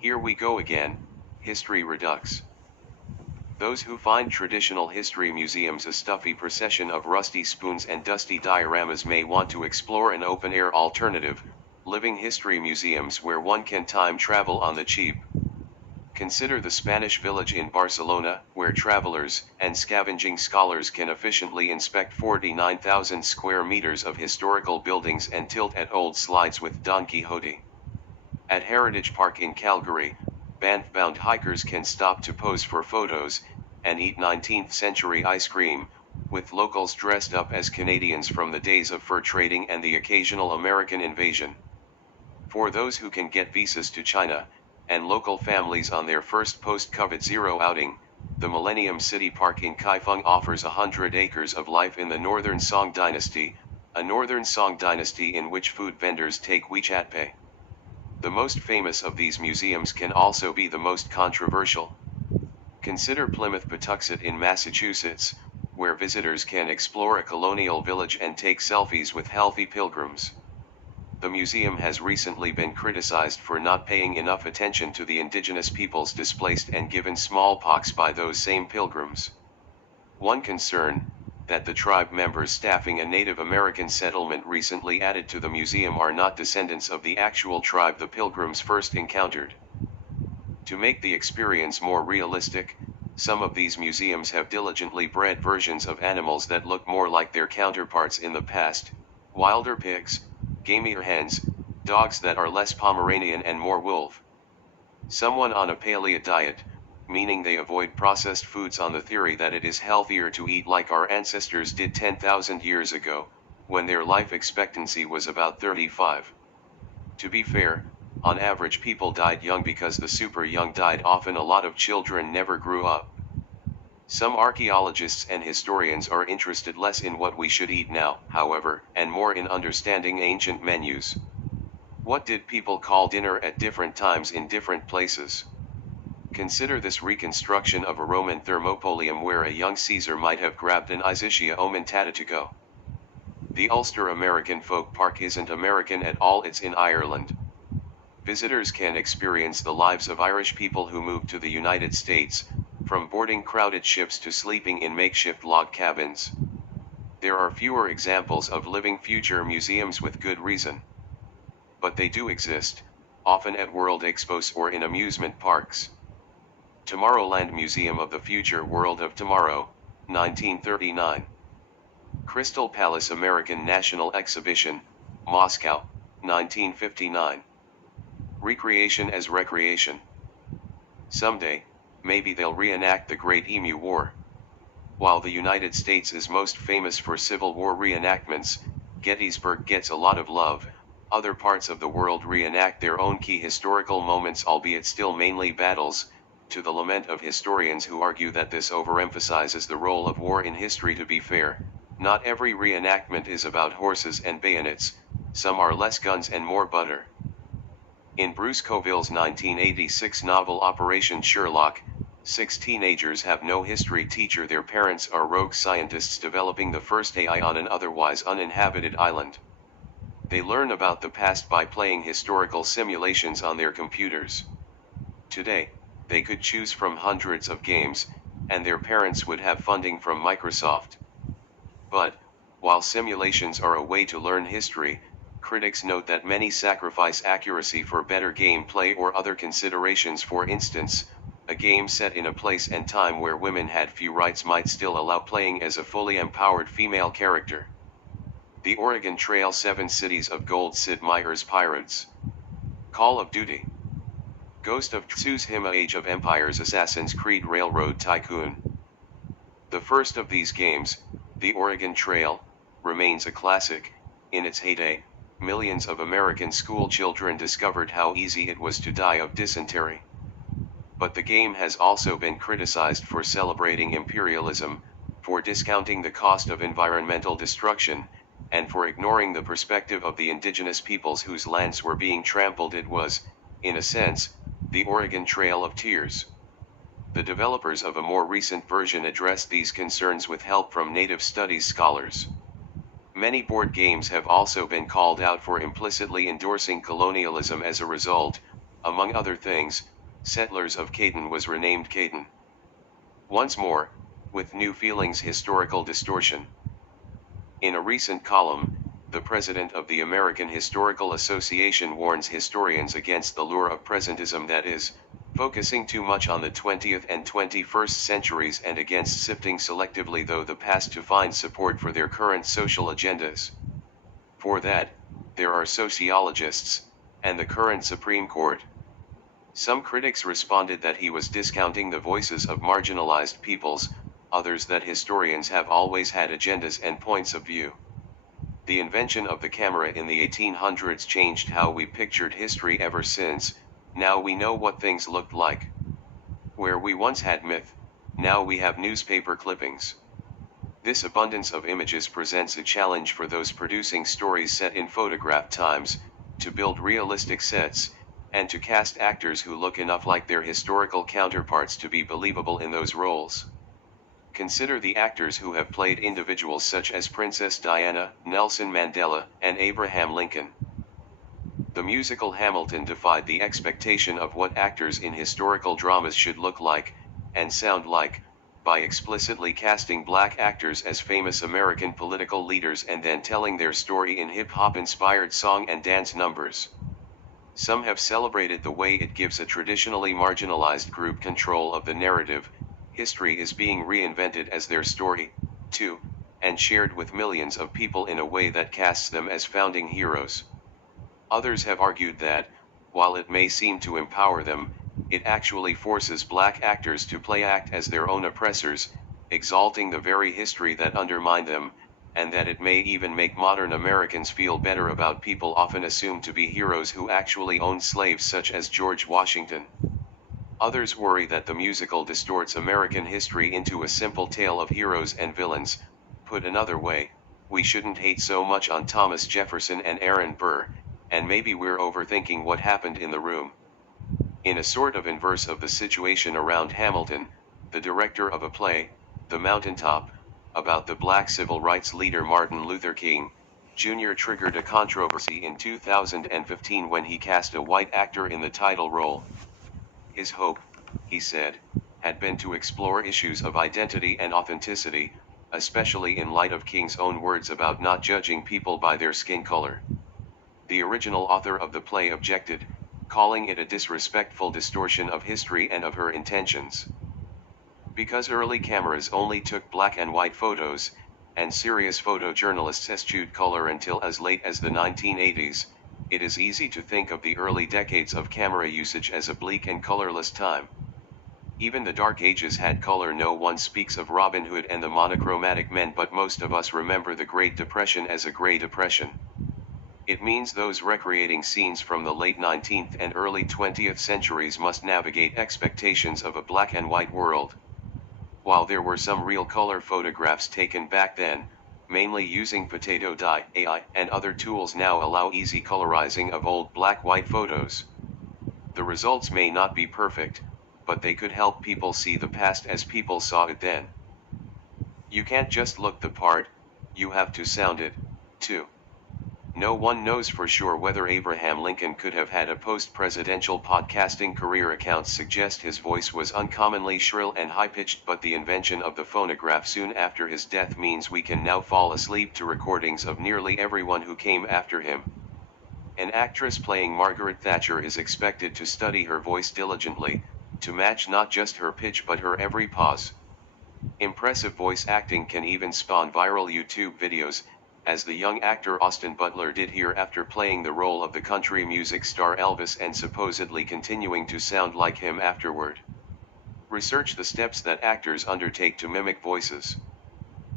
Here we go again, History Redux. Those who find traditional history museums a stuffy procession of rusty spoons and dusty dioramas may want to explore an open-air alternative, living history museums where one can time travel on the cheap. Consider the Spanish Village in Barcelona, where travelers and scavenging scholars can efficiently inspect 49,000 square meters of historical buildings and tilt at old slides with Don Quixote. At Heritage Park in Calgary, Banff-bound hikers can stop to pose for photos and eat 19th century ice cream, with locals dressed up as Canadians from the days of fur trading and the occasional American invasion. For those who can get visas to China, and local families on their first post-COVID-0 outing, the Millennium City Park in Kaifeng offers 100 acres of life in the Northern Song Dynasty, a Northern Song dynasty in which food vendors take WeChat Pay. The most famous of these museums can also be the most controversial. Consider Plymouth Patuxent in Massachusetts, where visitors can explore a colonial village and take selfies with healthy pilgrims. The museum has recently been criticized for not paying enough attention to the indigenous peoples displaced and given smallpox by those same pilgrims. One concern, that the tribe members staffing a Native American settlement recently added to the museum are not descendants of the actual tribe the pilgrims first encountered. To make the experience more realistic, some of these museums have diligently bred versions of animals that look more like their counterparts in the past: wilder pigs, gamier hens, dogs that are less Pomeranian and more wolf. Someone on a paleo diet, meaning they avoid processed foods on the theory that it is healthier to eat like our ancestors did 10,000 years ago, when their life expectancy was about 35. To be fair, on average people died young because the super young died often. A lot of children never grew up. Some archaeologists and historians are interested less in what we should eat now, however, and more in understanding ancient menus. What did people call dinner at different times in different places? Consider this reconstruction of a Roman thermopolium where a young Caesar might have grabbed an Isitia aumentata to go. The Ulster American Folk Park isn't American at all, it's in Ireland. Visitors can experience the lives of Irish people who moved to the United States, from boarding crowded ships to sleeping in makeshift log cabins. There are fewer examples of living future museums with good reason. But they do exist, often at world expos or in amusement parks. Tomorrowland Museum of the Future World of Tomorrow, 1939. Crystal Palace American National Exhibition, Moscow, 1959. Recreation as recreation. Someday, maybe they'll reenact the Great Emu War. While the United States is most famous for Civil War reenactments, Gettysburg gets a lot of love. Other parts of the world reenact their own key historical moments, albeit still mainly battles, to the lament of historians who argue that this overemphasizes the role of war in history. To be fair, not every reenactment is about horses and bayonets, some are less guns and more butter. In Bruce Coville's 1986 novel Operation Sherlock, 6 teenagers have no history teacher. Their parents are rogue scientists developing the first AI on an otherwise uninhabited island. They learn about the past by playing historical simulations on their computers. Today, they could choose from hundreds of games, and their parents would have funding from Microsoft. But, while simulations are a way to learn history, critics note that many sacrifice accuracy for better gameplay or other considerations. For instance, a game set in a place and time where women had few rights might still allow playing as a fully empowered female character. The Oregon Trail: 7 Cities of Gold, Sid Meier's Pirates. Call of Duty. Ghost of Tsushima: Age of Empires, Assassin's Creed: Railroad Tycoon. The first of these games, The Oregon Trail, remains a classic. In its heyday, millions of American school children discovered how easy it was to die of dysentery. But the game has also been criticized for celebrating imperialism, for discounting the cost of environmental destruction, and for ignoring the perspective of the indigenous peoples whose lands were being trampled. It was, in a sense, the Oregon Trail of Tears. The developers of a more recent version addressed these concerns with help from Native Studies scholars. Many board games have also been called out for implicitly endorsing colonialism as a result. Among other things, Settlers of Cayton was renamed Cayton. Once more, with new feelings historical distortion. In a recent column, the president of the American Historical Association warns historians against the lure of presentism, that is, focusing too much on the 20th and 21st centuries, and against sifting selectively through the past to find support for their current social agendas. For that, there are sociologists, and the current Supreme Court. Some critics responded that he was discounting the voices of marginalized peoples, others that historians have always had agendas and points of view. The invention of the camera in the 1800s changed how we pictured history ever since. Now we know what things looked like. Where we once had myth, now we have newspaper clippings. This abundance of images presents a challenge for those producing stories set in photographed times, to build realistic sets, and to cast actors who look enough like their historical counterparts to be believable in those roles. Consider the actors who have played individuals such as Princess Diana, Nelson Mandela, and Abraham Lincoln. The musical Hamilton defied the expectation of what actors in historical dramas should look like, and sound like, by explicitly casting black actors as famous American political leaders and then telling their story in hip-hop inspired song and dance numbers. Some have celebrated the way it gives a traditionally marginalized group control of the narrative. History is being reinvented as their story, too, and shared with millions of people in a way that casts them as founding heroes. Others have argued that, while it may seem to empower them, it actually forces black actors to act as their own oppressors, exalting the very history that undermined them, and that it may even make modern Americans feel better about people often assumed to be heroes who actually owned slaves, such as George Washington. Others worry that the musical distorts American history into a simple tale of heroes and villains. Put another way, we shouldn't hate so much on Thomas Jefferson and Aaron Burr, and maybe we're overthinking what happened in the room. In a sort of inverse of the situation around Hamilton, the director of a play, The Mountaintop, about the black civil rights leader Martin Luther King, Jr. triggered a controversy in 2015 when he cast a white actor in the title role. His hope, he said, had been to explore issues of identity and authenticity, especially in light of King's own words about not judging people by their skin color. The original author of the play objected, calling it a disrespectful distortion of history and of her intentions. Because early cameras only took black and white photos, and serious photojournalists eschewed color until as late as the 1980s, it is easy to think of the early decades of camera usage as a bleak and colorless time. Even the Dark Ages had color. No one speaks of Robin Hood and the monochromatic men, but most of us remember the Great Depression as a Grey Depression. It means those recreating scenes from the late 19th and early 20th centuries must navigate expectations of a black and white world. While there were some real color photographs taken back then, mainly using potato dye, AI, and other tools now allow easy colorizing of old black-white photos. The results may not be perfect, but they could help people see the past as people saw it then. You can't just look the part, you have to sound it, too. No one knows for sure whether Abraham Lincoln could have had a post-presidential podcasting career. Accounts suggest his voice was uncommonly shrill and high-pitched, but the invention of the phonograph soon after his death means we can now fall asleep to recordings of nearly everyone who came after him. An actress playing Margaret Thatcher is expected to study her voice diligently, to match not just her pitch but her every pause. Impressive voice acting can even spawn viral YouTube videos, as the young actor Austin Butler did here after playing the role of the country music star Elvis and supposedly continuing to sound like him afterward. Research the steps that actors undertake to mimic voices.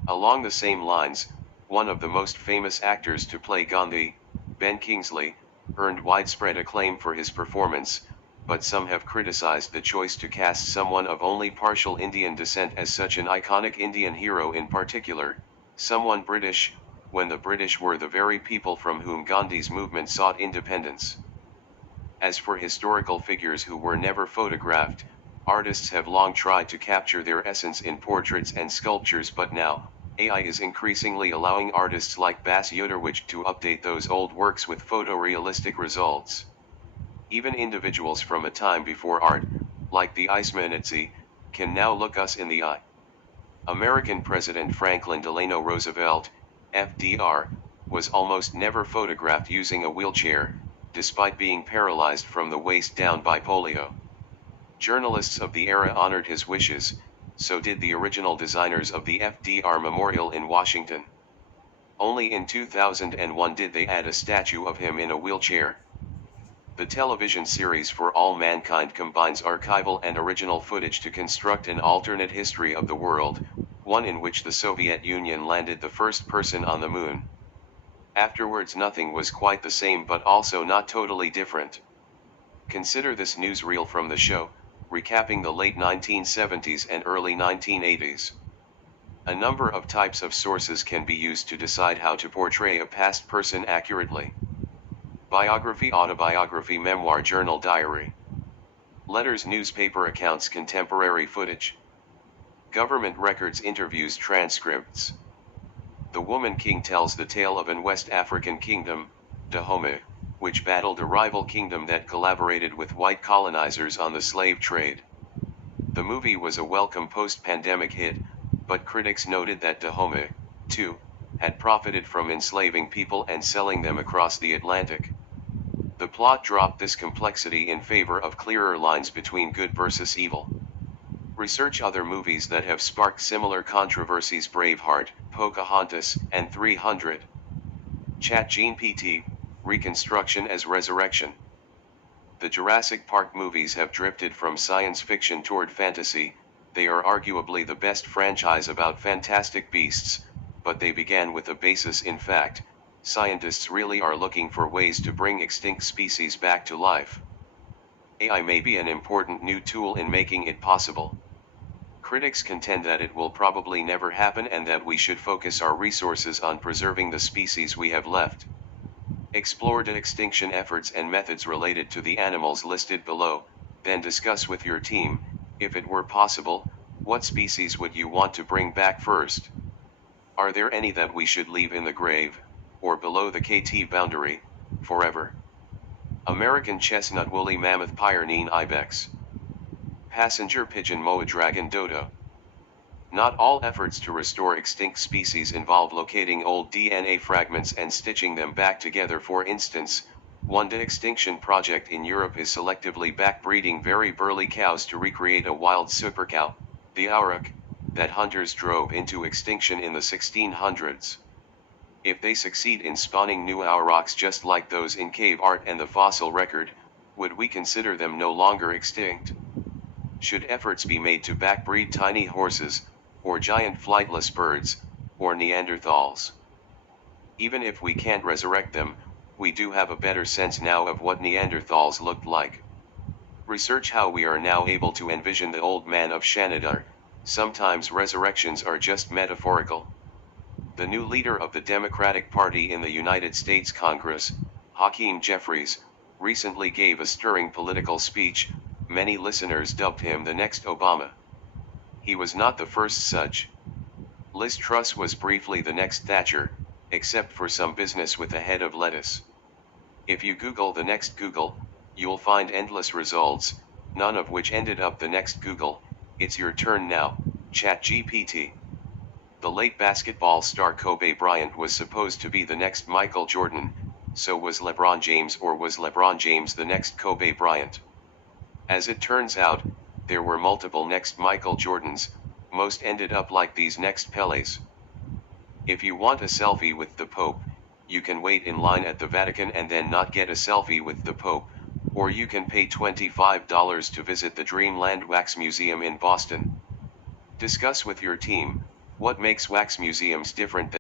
Along the same lines, one of the most famous actors to play Gandhi, Ben Kingsley, earned widespread acclaim for his performance, but some have criticized the choice to cast someone of only partial Indian descent as such an iconic Indian hero, in particular, someone British, when the British were the very people from whom Gandhi's movement sought independence. As for historical figures who were never photographed, artists have long tried to capture their essence in portraits and sculptures, but now, AI is increasingly allowing artists like Bas Yoderwich to update those old works with photorealistic results. Even individuals from a time before art, like the Icemanitsi, can now look us in the eye. American President Franklin Delano Roosevelt, FDR, was almost never photographed using a wheelchair, despite being paralyzed from the waist down by polio. Journalists of the era honored his wishes, so did the original designers of the FDR Memorial in Washington. Only in 2001 did they add a statue of him in a wheelchair. The television series For All Mankind combines archival and original footage to construct an alternate history of the world, one in which the Soviet Union landed the first person on the moon. Afterwards nothing was quite the same, but also not totally different. Consider this newsreel from the show, recapping the late 1970s and early 1980s. A number of types of sources can be used to decide how to portray a past person accurately. Biography, autobiography, memoir, journal, diary. Letters, newspaper accounts, contemporary footage. Government records, interviews, transcripts. The Woman King tells the tale of an West African kingdom, Dahomey, which battled a rival kingdom that collaborated with white colonizers on the slave trade. The movie was a welcome post-pandemic hit, but critics noted that Dahomey, too, had profited from enslaving people and selling them across the Atlantic. The plot dropped this complexity in favor of clearer lines between good versus evil. Research other movies that have sparked similar controversies: Braveheart, Pocahontas, and 300. ChatGPT, Reconstruction as Resurrection. The Jurassic Park movies have drifted from science fiction toward fantasy. They are arguably the best franchise about fantastic beasts, but they began with a basis in fact. Scientists really are looking for ways to bring extinct species back to life. AI may be an important new tool in making it possible. Critics contend that it will probably never happen and that we should focus our resources on preserving the species we have left. Explore the extinction efforts and methods related to the animals listed below, then discuss with your team, if it were possible, what species would you want to bring back first? Are there any that we should leave in the grave, or below the KT boundary, forever? American chestnut woolly mammoth Pyrenean ibex. Passenger pigeon moa dragon dodo. Not all efforts to restore extinct species involve locating old DNA fragments and stitching them back together. For instance, one de-extinction project in Europe is selectively backbreeding very burly cows to recreate a wild supercow, the auroch, that hunters drove into extinction in the 1600s. If they succeed in spawning new aurochs just like those in cave art and the fossil record, would we consider them no longer extinct? Should efforts be made to backbreed tiny horses, or giant flightless birds, or Neanderthals? Even if we can't resurrect them, we do have a better sense now of what Neanderthals looked like. Research how we are now able to envision the old man of Shanidar. Sometimes resurrections are just metaphorical. The new leader of the Democratic Party in the United States Congress, Hakeem Jeffries, recently gave a stirring political speech. Many listeners dubbed him the next Obama. He was not the first such. Liz Truss was briefly the next Thatcher, except for some business with a head of lettuce. If you Google the next Google, you'll find endless results, none of which ended up the next Google. It's your turn now, ChatGPT. The late basketball star Kobe Bryant was supposed to be the next Michael Jordan, so was LeBron James, or was LeBron James the next Kobe Bryant? As it turns out, there were multiple next Michael Jordans, most ended up like these next Pelés. If you want a selfie with the Pope, you can wait in line at the Vatican and then not get a selfie with the Pope, or you can pay $25 to visit the Dreamland Wax Museum in Boston. Discuss with your team, what makes wax museums different than